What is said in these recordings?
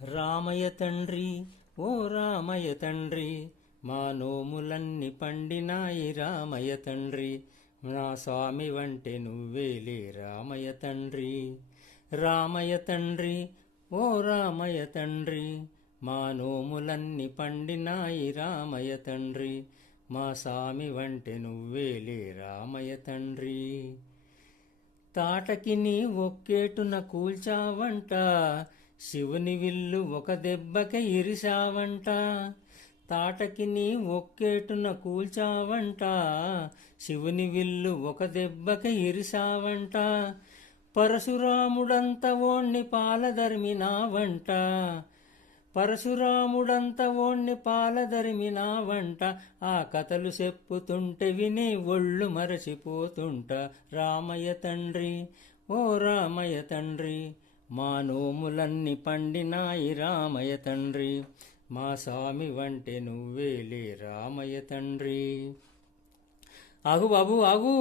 రామయ్య తండ్రి ఓ రామయ్య తండ్రి, మా నోములన్నీ పండినాయి రామయ్య తండ్రి, నా స్వామి వంటే నువ్వేలే రామయ్య తండ్రి. రామయ్య తండ్రి ఓ రామయ్య తండ్రి, మా నోములన్నీ పండినాయి రామయ్య తండ్రి, మా స్వామి వంటే నువ్వేలే రామయ్య తండ్రి. తాటకి నీ ఒక్కేటున కూల్చావంట, శివుని విల్లు ఒక దెబ్బకి ఇరిశావంట. తాటకి నీ ఒక్కేటున కూల్చావంట, శివుని విల్లు ఒక దెబ్బకి ఇరిశావంట. పరశురాముడంత ఓణ్ణి పాలధర్మినావంట, పరశురాముడంత ఓణ్ణి పాలధర్మినావంట. ఆ కథలు చెప్పుతుంటే విని ఒళ్ళు మరచిపోతుంట. రామయ్య తండ్రి ఓ రామయ్య తండ్రి, మా నోములన్నీ పండినాయి రామయ్య తండ్రి, మా స్వామి వంటే నువ్వేలే రామయ్య తండ్రి. అగు బాబు అగు,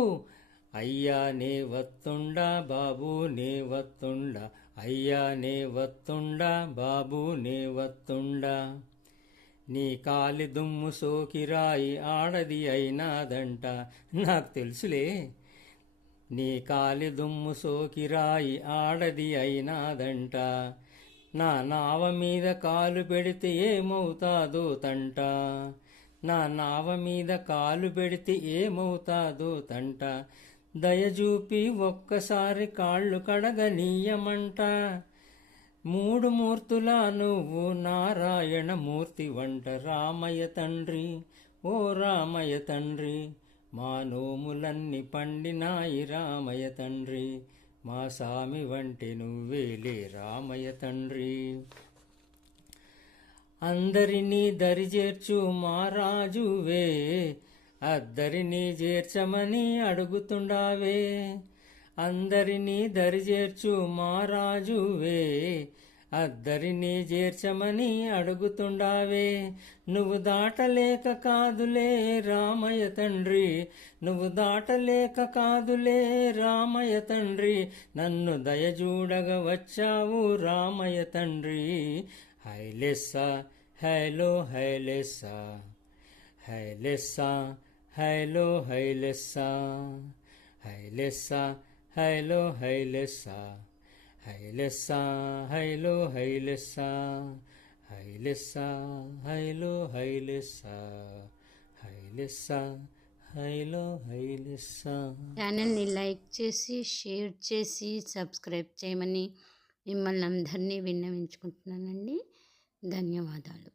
అయ్యా నే వత్తుండా బాబు నే వత్తుండా, అయ్యా నే వత్తుండా బాబు నే వత్తుండా. నీ కాలి దుమ్ము సోకిరాయి ఆడది అయినాదంట, నాకు తెలుసులే. నీ కాలి దుమ్ము సోకిరాయి ఆడది అయినాదంట, నా నావ మీద కాలు పెడితే ఏమవుతాదో తంట, నా నావ మీద కాలు పెడితే ఏమవుతాదో తంట. దయచూపి ఒక్కసారి కాళ్ళు కడగనీయమంట, మూడు మూర్తులా నువ్వు నారాయణ మూర్తి వంట. రామయ్య తండ్రి ఓ రామయ్య తండ్రి, మా నోములన్నీ పండినాయి రామయ్య తండ్రి, మా స్వామి వంటే నువ్వేలే రామయ్య తండ్రి. అందరినీ దరిచేర్చు మా రాజువే, అద్దరినీ చేర్చమని అడుగుతుండావే. అందరినీ దరిచేర్చు మా రాజువే, అద్దరినీ చేర్చమని అడుగుతుండావే. నువ్వు దాటలేక కాదులే రామయ్య తండ్రి, నువ్వు దాటలేక కాదులే రామయ్య తండ్రి, నన్ను దయచూడగ వచ్చావు రామయ్య తండ్రి. హైలెస్సా హైలో హైలెస్సా, హైలెస్సా హైలో హైలెస్సా, హైలెస్సా హైలో హైలెస్సా, హైలెస్సా హైలో హైలెస్సా, హైలెస్సా హైలో హైలెస్సా, హైలెస్సా హైలో హైలెస్సా. ఛానల్ని లైక్ చేసి షేర్ చేసి సబ్స్క్రైబ్ చేయమని మిమ్మల్ని అందరినీ విన్నవించుకుంటున్నానండి. ధన్యవాదాలు.